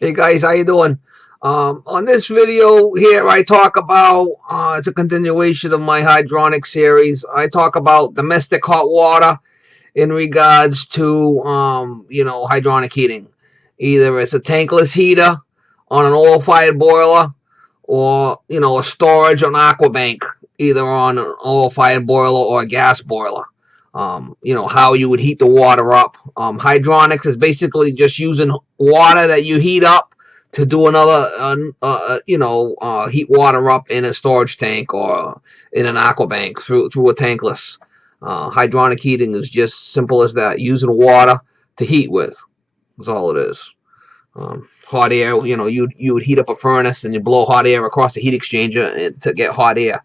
Hey guys, how you doing? On this video here, I talk about it's a continuation of my hydronic series. I talk about domestic hot water in regards to hydronic heating. Either it's a tankless heater on an oil-fired boiler, or a storage on aqua bank, either on an oil-fired boiler or a gas boiler. How you would heat the water up. Hydronics is basically just using water that you heat up to do another, heat water up in a storage tank or in an aqua bank through a tankless. Hydronic heating is just simple as that, using water to heat with. That's all it is. Hot air, you would heat up a furnace and you blow hot air across the heat exchanger to get hot air.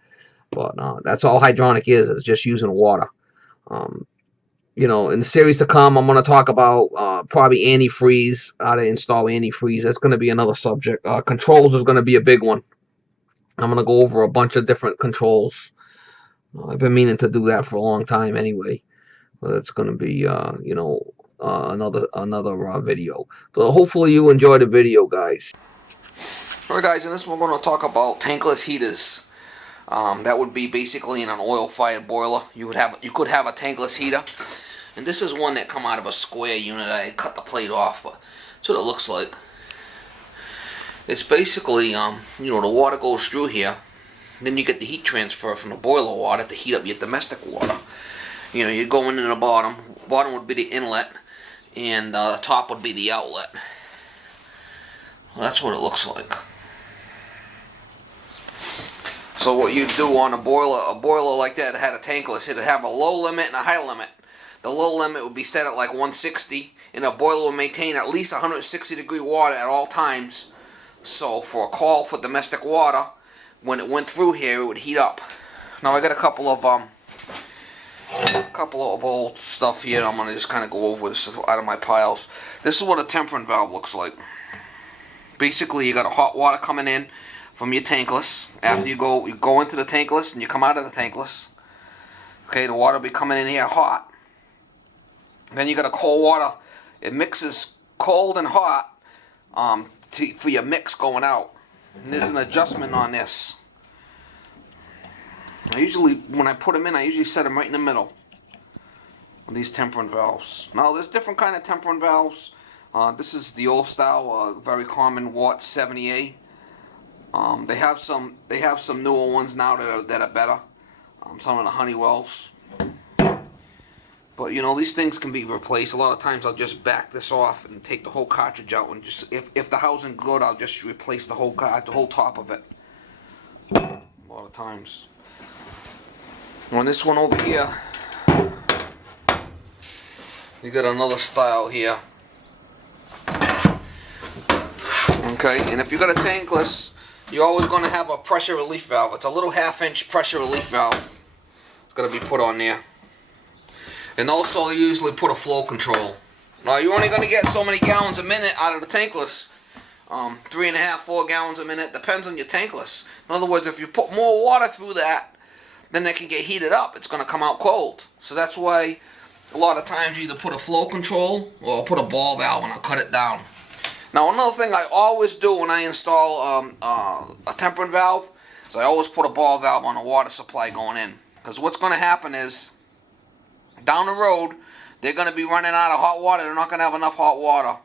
But that's all hydronic is. It's just using water. Um, in the series to come, I'm going to talk about probably antifreeze, how to install antifreeze. That's going to be another subject. Controls is going to be a big one. I'm going to go over a bunch of different controls. I've been meaning to do that for a long time anyway. But it's going to be, another video. So hopefully you enjoy the video, guys. Alright guys, in this one we're going to talk about tankless heaters. That would be basically in an oil-fired boiler. You could have a tankless heater, and this is one that come out of a square unit. I cut the plate off, but that's what it looks like. It's basically, the water goes through here, then you get the heat transfer from the boiler water to heat up your domestic water. You're going in the bottom. Bottom would be the inlet, and the top would be the outlet. Well, that's what it looks like. So what you do on a boiler like that had a tankless, it'd have a low limit and a high limit. The low limit would be set at like 160, and a boiler would maintain at least 160 degree water at all times. So for a call for domestic water, when it went through here, it would heat up. Now I got a couple of old stuff here. I'm gonna just kind of go over this out of my piles. This is what a temperance valve looks like. Basically, you got a hot water coming in from your tankless. After you go into the tankless and you come out of the tankless. Okay, the water will be coming in here hot. Then you got a cold water. It mixes cold and hot for your mix going out. And there's an adjustment on this. When I put them in, I usually set them right in the middle of these temperance valves. Now, there's different kind of temperance valves. This is the old style, very common Watt 70A. They have some newer ones now that are better. Some of the Honeywells. But these things can be replaced. A lot of times I'll just back this off and take the whole cartridge out, and just if the housing good, I'll just replace the whole top of it. A lot of times. On this one over here, you got another style here. Okay, and if you got a tankless, you're always going to have a pressure relief valve. It's a little 1/2-inch pressure relief valve. It's going to be put on there. And also, you usually put a flow control. Now, you're only going to get so many gallons a minute out of the tankless. 3.5, 4 gallons a minute. Depends on your tankless. In other words, if you put more water through that, then it can get heated up. It's going to come out cold. So that's why a lot of times you either put a flow control or put a ball valve and I'll cut it down. Now, another thing I always do when I install a temperance valve is I always put a ball valve on the water supply going in. Because what's going to happen is, down the road, they're going to be running out of hot water. They're not going to have enough hot water.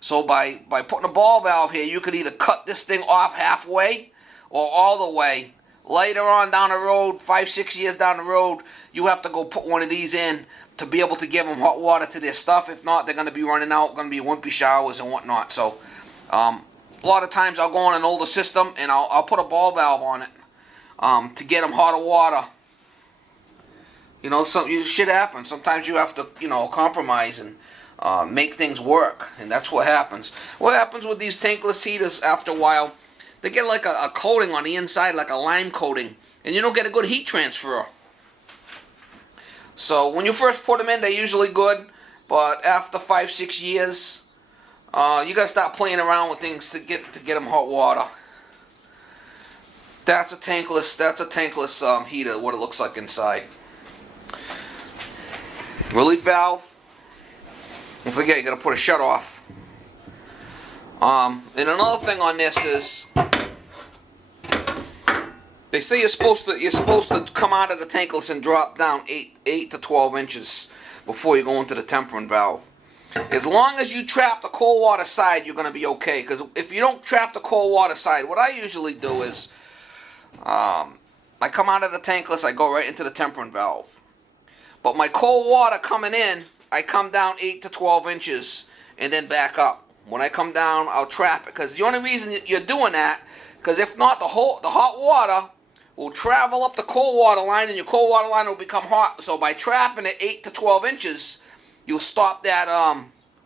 So by putting a ball valve here, you could either cut this thing off halfway or all the way. Later on down the road, 5-6 years down the road, you have to go put one of these in to be able to give them hot water to their stuff. If not, they're going to be running out, going to be wimpy showers and whatnot. So a lot of times I'll go on an older system and I'll put a ball valve on it to get them hotter water. Shit happens. Sometimes you have to, compromise and make things work, and that's what happens. What happens with these tankless heaters after a while, they get like a coating on the inside, like a lime coating, and you don't get a good heat transfer. So when you first put them in, they're usually good, but after 5-6 years, you gotta start playing around with things to get them hot water. That's a tankless heater. What it looks like inside. Relief valve. Don't forget, you gotta put a shut off. And another thing on this is, they say you're supposed to come out of the tankless and drop down 8 to 12 inches before you go into the temperance valve. As long as you trap the cold water side, you're going to be okay. Because if you don't trap the cold water side, what I usually do is, I come out of the tankless, I go right into the temperance valve. But my cold water coming in, I come down 8 to 12 inches and then back up. When I come down, I'll trap it. Because the only reason you're doing that, because if not, the hot water will travel up the cold water line and your cold water line will become hot. So by trapping it 8 to 12 inches, you'll stop that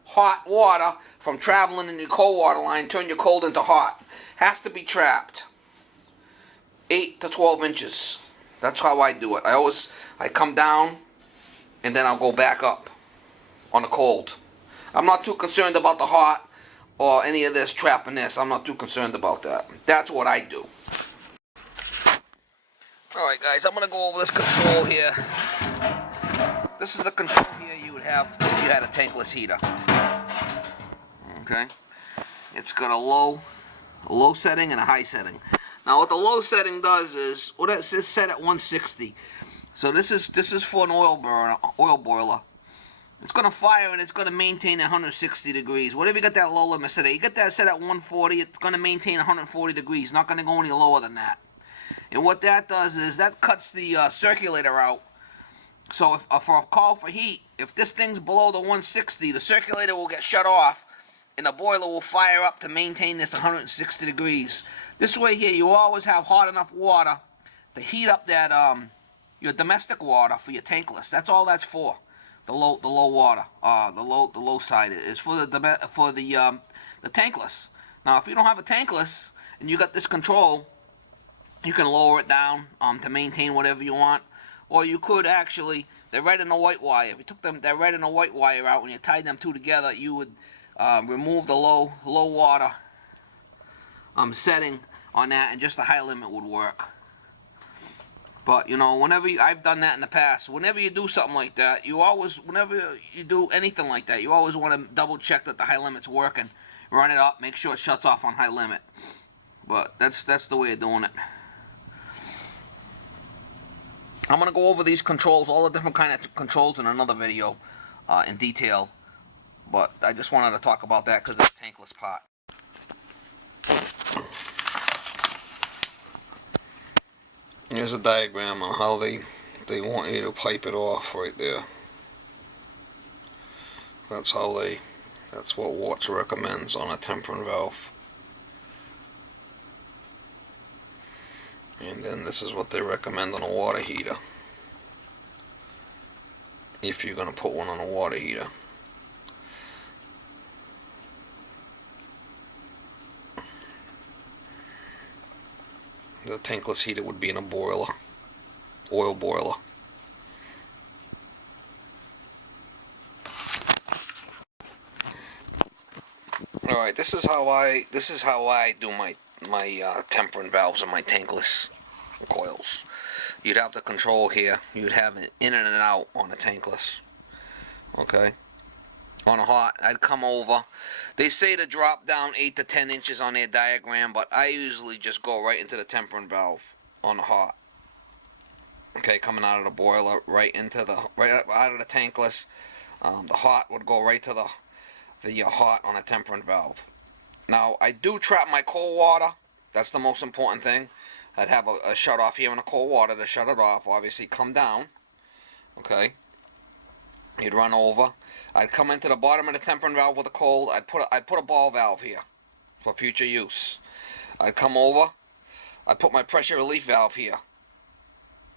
hot water from traveling in your cold water line, turn your cold into hot. Has to be trapped 8 to 12 inches. That's how I do it. I come down and then I'll go back up on the cold. I'm not too concerned about the hot or any of this trapping this. I'm not too concerned about that. That's what I do. Alright guys, I'm going to go over this control here. This is the control here you would have if you had a tankless heater. Okay? It's got a low setting and a high setting. Now what the low setting does is, well, it's set at 160. So this is for an oil boiler. It's going to fire and it's going to maintain 160 degrees. Whatever you got that low limit set at, you got that set at 140, it's going to maintain 140 degrees. Not going to go any lower than that. And what that does is that cuts the circulator out. So if for a call for heat, if this thing's below the 160, the circulator will get shut off and the boiler will fire up to maintain this 160 degrees. This way here, you always have hot enough water to heat up that your domestic water for your tankless. That's all that's for. The low water, the low side is for the tankless. Now, if you don't have a tankless and you got this control, you can lower it down to maintain whatever you want, or you could actually. They're right in the white wire. If you took them, they're right in the white wire out. When you tied them two together, you would remove the low water setting on that, and just the high limit would work. But you know, I've done that in the past. Whenever you do something like that, whenever you do anything like that, you always want to double check that the high limit's working. Run it up, make sure it shuts off on high limit. But that's the way of doing it. I'm gonna go over these controls, all the different kind of controls, in another video in detail. But I just wanted to talk about that because it's a tankless pot. Here's a diagram on how they want you to pipe it off right there. That's what Watts recommends on a temperance valve. And then this is what they recommend on a water heater, if you're going to put one on a water heater. The tankless heater would be in a boiler, oil boiler. All right, this is how I do my temperance valves and my tankless coils. You'd have the control here. You'd have it in and out on the tankless. Okay. On a hot, I'd come over. They say to drop down 8 to 10 inches on their diagram, but I usually just go right into the temperance valve on the hot. Okay, coming out of the boiler, right out of the tankless. The hot would go right to the hot on a temperance valve. Now, I do trap my cold water. That's the most important thing. I'd have a shut off here in the cold water to shut it off. Obviously, come down. Okay. You'd run over. I'd come into the bottom of the temperance valve with a cold. I'd put a ball valve here for future use. I'd come over. I'd put my pressure relief valve here.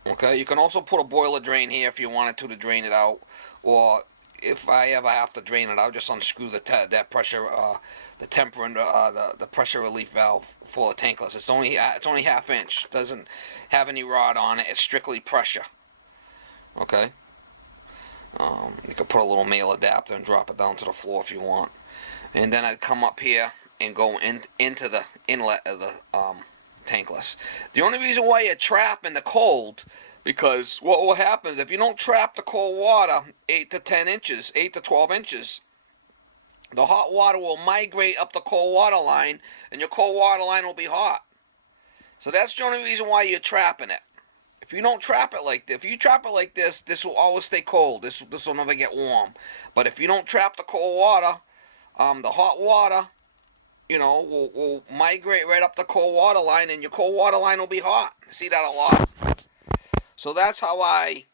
Okay. You can also put a boiler drain here if you wanted to drain it out, or if I ever have to drain it, I'll just unscrew that pressure, the pressure relief valve for a tankless. It's only half inch. It doesn't have any rod on it. It's strictly pressure. Okay. You can put a little male adapter and drop it down to the floor if you want. And then I'd come up here and go into the inlet of the tankless. The only reason why you trap in the cold, because what will happen is if you don't trap the cold water 8 to 10 inches, 8 to 12 inches, the hot water will migrate up the cold water line, and your cold water line will be hot. So that's the only reason why you're trapping it. If you don't trap it like this, if you trap it like this will always stay cold. This will never get warm. But if you don't trap the cold water, the hot water, will migrate right up the cold water line, and your cold water line will be hot. I see that a lot. So that's how I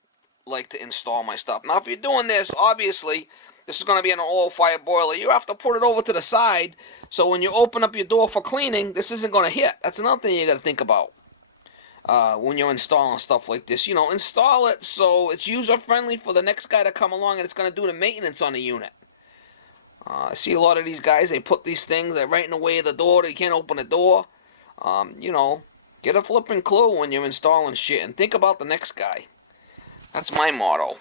like to install my stuff. Now, if you're doing this, obviously, this is going to be an oil-fired boiler. You have to put it over to the side, so when you open up your door for cleaning, this isn't going to hit. That's another thing you got to think about when you're installing stuff like this. Install it so it's user-friendly for the next guy to come along, and it's going to do the maintenance on the unit. I see a lot of these guys, they put these things right in the way of the door. They can't open the door. Get a flipping clue when you're installing shit, and think about the next guy. That's my motto.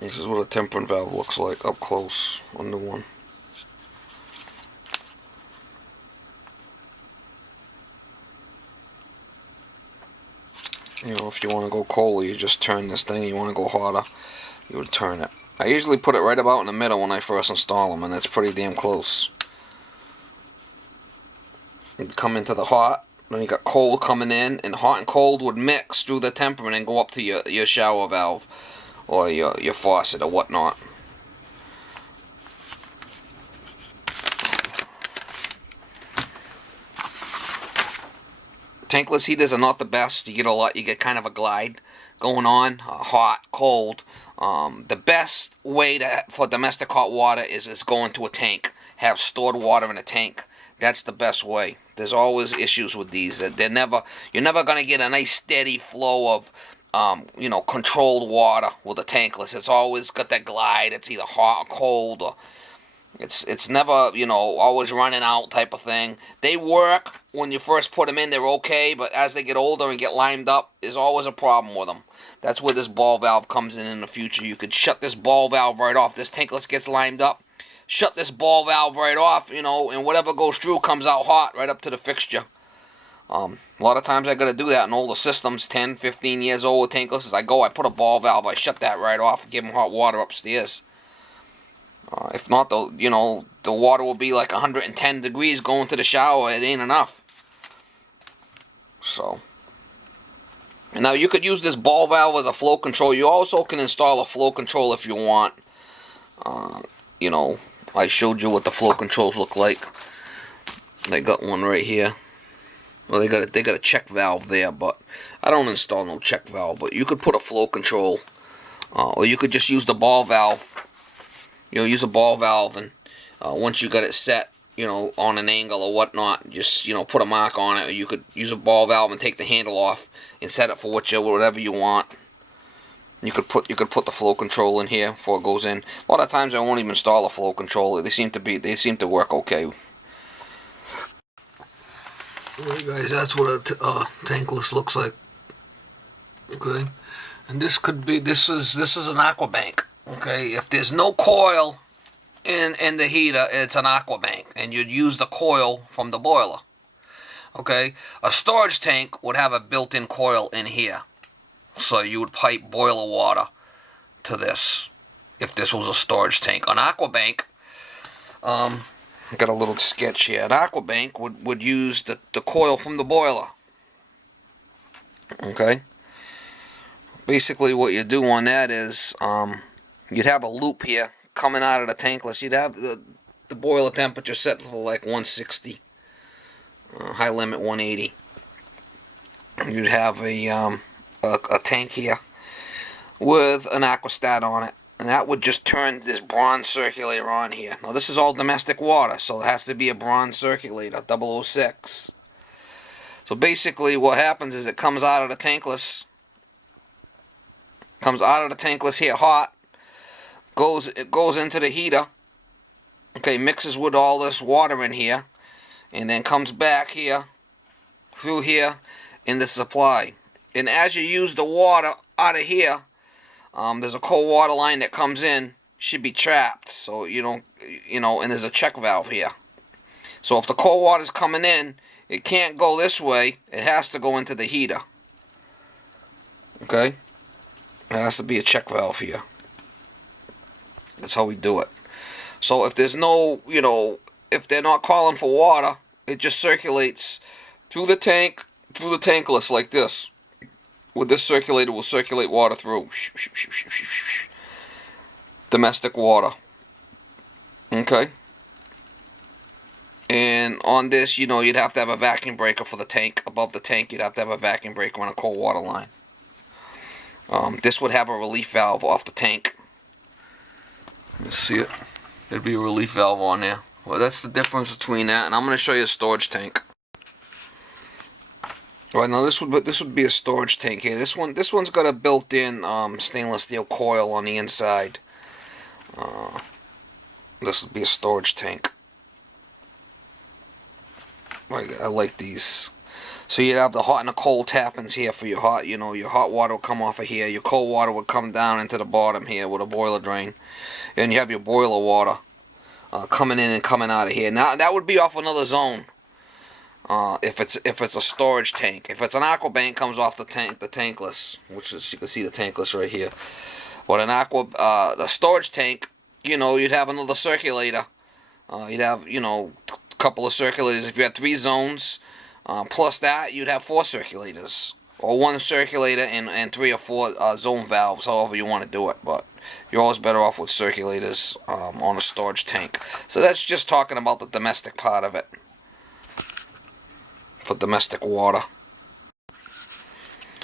This is what a temperance valve looks like up close on the one. If you want to go colder, you just turn this thing. You want to go hotter, you would turn it. I usually put it right about in the middle when I first install them, and it's pretty damn close. You come into the hot, then you got cold coming in, and hot and cold would mix through the temperance and go up to your shower valve or your faucet or whatnot. Tankless heaters are not the best. You get kind of a glide going on, hot, cold. The best way for domestic hot water is going to a tank. Have stored water in a tank. That's the best way. There's always issues with these. You're never gonna get a nice steady flow of controlled water with a tankless. It's always got that glide. It's either hot or cold, or it's never, always running out type of thing. They work when you first put them in, they're okay, but as they get older and get limed up, there's always a problem with them. That's where this ball valve comes in the future. You could shut this ball valve right off. This tankless gets limed up. Shut this ball valve right off, and whatever goes through comes out hot right up to the fixture. A lot of times I got to do that in older systems, 10, 15 years old with tankless. I put a ball valve, I shut that right off, and give them hot water upstairs. If not, the water will be like 110 degrees going to the shower. It ain't enough. So, now you could use this ball valve as a flow control. You also can install a flow control if you want. I showed you what the flow controls look like. They got one right here. Well, they got a check valve there, but I don't install no check valve. But you could put a flow control, or you could just use the ball valve. Use a ball valve, and once you got it set, on an angle or whatnot, just put a mark on it. Or you could use a ball valve and take the handle off and set it for whatever you want. You could put the flow control in here before it goes in. A lot of times I won't even install a flow controller. They seem to work okay. Alright guys, that's what a tankless looks like. Okay, and this is an aqua bank. Okay, if there's no coil in the heater, it's an aqua bank, and you'd use the coil from the boiler. Okay, a storage tank would have a built-in coil in here. So you would pipe boiler water to this if this was a storage tank. An aqua bank, got a little sketch here. An aqua bank would use the coil from the boiler. Okay. Basically, what you do on that is you'd have a loop here coming out of the tankless. You'd have the boiler temperature set for like 160, high limit 180. You'd have a tank here with an aquastat on it, and that would just turn this bronze circulator on here. Now this is all domestic water, so it has to be a bronze circulator, 006. So basically what happens is it comes out of the tankless here hot, it goes into the heater, okay, mixes with all this water in here, and then comes back here through here in the supply. And as you use the water out of here, there's a cold water line that comes in, should be trapped, so you don't, and there's a check valve here. So if the cold water's coming in, it can't go this way, it has to go into the heater. Okay? There has to be a check valve here. That's how we do it. So if there's no, if they're not calling for water, it just circulates through the tank, through the tankless like this. With this circulator, will circulate water through. Domestic water. Okay. And on this, you'd have to have a vacuum breaker for the tank. Above the tank, you'd have to have a vacuum breaker on a cold water line. This would have a relief valve off the tank. Let's see it. There'd be a relief valve on there. Well, that's the difference between that, and I'm going to show you a storage tank. Right now, this would be a storage tank here. This one's got a built-in stainless steel coil on the inside. This would be a storage tank. I like these. So you'd have the hot and the cold tappings here for your hot. Your hot water would come off of here. Your cold water would come down into the bottom here with a boiler drain, and you have your boiler water coming in and coming out of here. Now that would be off another zone. If it's a storage tank. If it's an aqua bank, comes off the tankless, which is, you can see the tankless right here. But the storage tank, you'd have another circulator. You'd have a couple of circulators. If you had 3 zones, plus that, you'd have 4 circulators, or 1 circulator and 3 or 4 zone valves, however you want to do it. But you're always better off with circulators on a storage tank. So that's just talking about the domestic part of it. For domestic water.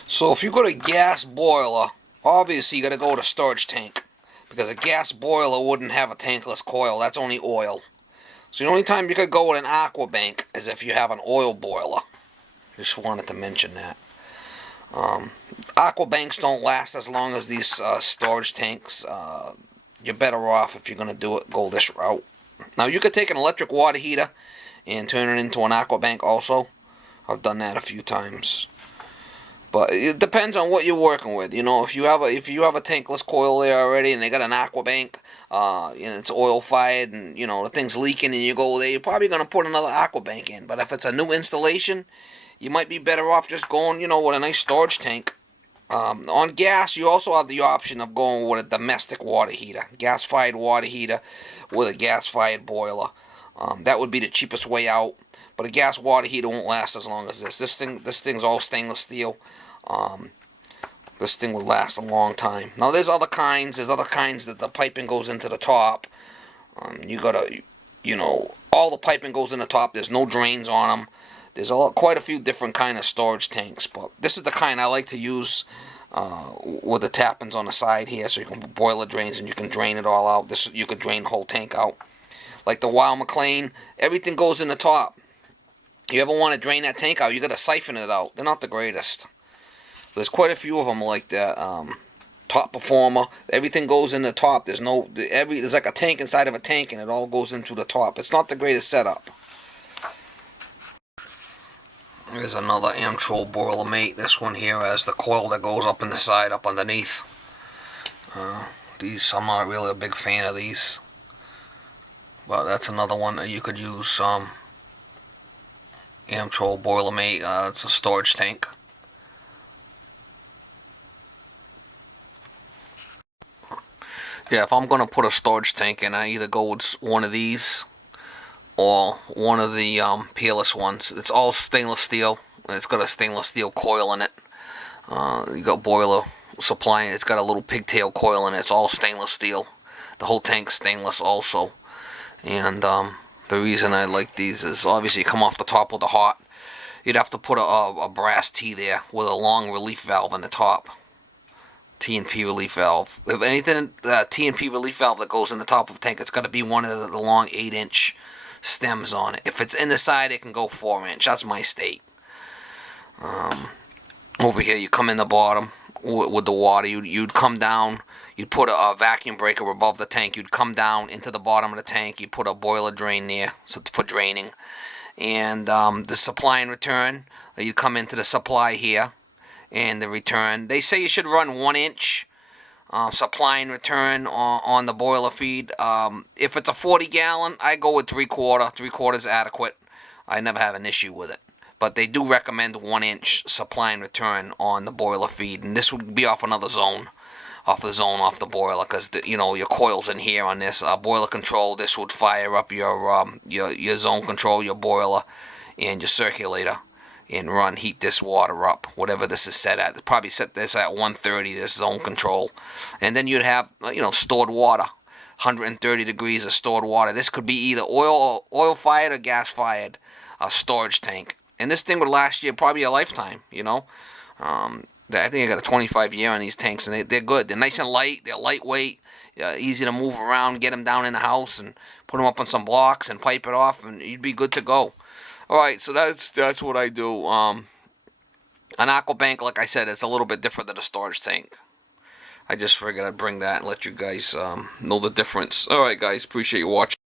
So if you got a gas boiler, obviously you got to go to storage tank, because a gas boiler wouldn't have a tankless coil. That's only oil. So the only time you could go with an aqua bank is if you have an oil boiler. Just wanted to mention that. Aqua banks don't last as long as these storage tanks. You're better off, if you're going to do it, go this route. Now you could take an electric water heater and turn it into an aqua bank also. I've done that a few times, but it depends on what you're working with. If you have a tankless coil there already, and they got an aqua bank, it's oil fired, and the thing's leaking, and you go there, you're probably gonna put another aqua bank in. But if it's a new installation, you might be better off just going, with a nice storage tank. On gas, you also have the option of going with a domestic water heater, gas-fired water heater with a gas-fired boiler. That would be the cheapest way out. But a gas water heater won't last as long as this. This thing's all stainless steel. This thing would last a long time. Now there's other kinds. There's other kinds that the piping goes into the top. You gotta, all the piping goes in the top. There's no drains on them. There's quite a few different kind of storage tanks. But this is the kind I like to use with the tappings on the side here, so you can put boiler drains and you can drain it all out. You can drain the whole tank out. Like the Wild McLean, everything goes in the top. You ever want to drain that tank out, you got to siphon it out. They're not the greatest. There's quite a few of them like that. Top Performer, everything goes in the top. There's like a tank inside of a tank, and it all goes into the top. It's not the greatest setup. There's another Amtrol boiler mate. This one here has the coil that goes up in the side, up underneath. I'm not really a big fan of these, but that's another one that you could use. Amtrol boiler mate. It's a storage tank. Yeah, if I'm going to put a storage tank in, I either go with one of these or one of the peerless ones. It's all stainless steel. It's got a stainless steel coil in it. You got boiler supplying. It's got a little pigtail coil in it. It's all stainless steel. The whole tank's stainless also. And the reason I like these is obviously you come off the top with the hot. You'd have to put a brass T there with a long relief valve in the top. T&P relief valve. If anything, T&P relief valve that goes in the top of the tank, it's got to be one of the long 8-inch stems on it. If it's in the side, it can go 4-inch. That's my state. Over here, you come in the bottom with the water. You'd come down. You'd put a vacuum breaker above the tank. You'd come down into the bottom of the tank. You'd put a boiler drain there for draining. And the supply and return, you'd come into the supply here. And the return, they say you should run 1-inch supply and return on the boiler feed. If it's a 40-gallon, I go with 3/4. 3/4 is adequate. I never have an issue with it. But they do recommend 1-inch supply and return on the boiler feed, and this would be off another zone. off the zone, off the boiler, because your coils in here on this boiler control. This would fire up your zone control, your boiler, and your circulator, and heat this water up, whatever this is set at. Probably set this at 130, this zone control, and then you'd have stored water, 130 degrees of stored water. This could be either oil fired or gas fired storage tank, and this thing would last you probably a lifetime. I think I got a 25 year on these tanks, and they're good. They're nice and light. They're lightweight, easy to move around. Get them down in the house and put them up on some blocks and pipe it off, and you'd be good to go. All right, so that's what I do. An aqua bank, like I said, it's a little bit different than a storage tank. I just figured I'd bring that and let you guys know the difference. All right, guys, appreciate you watching.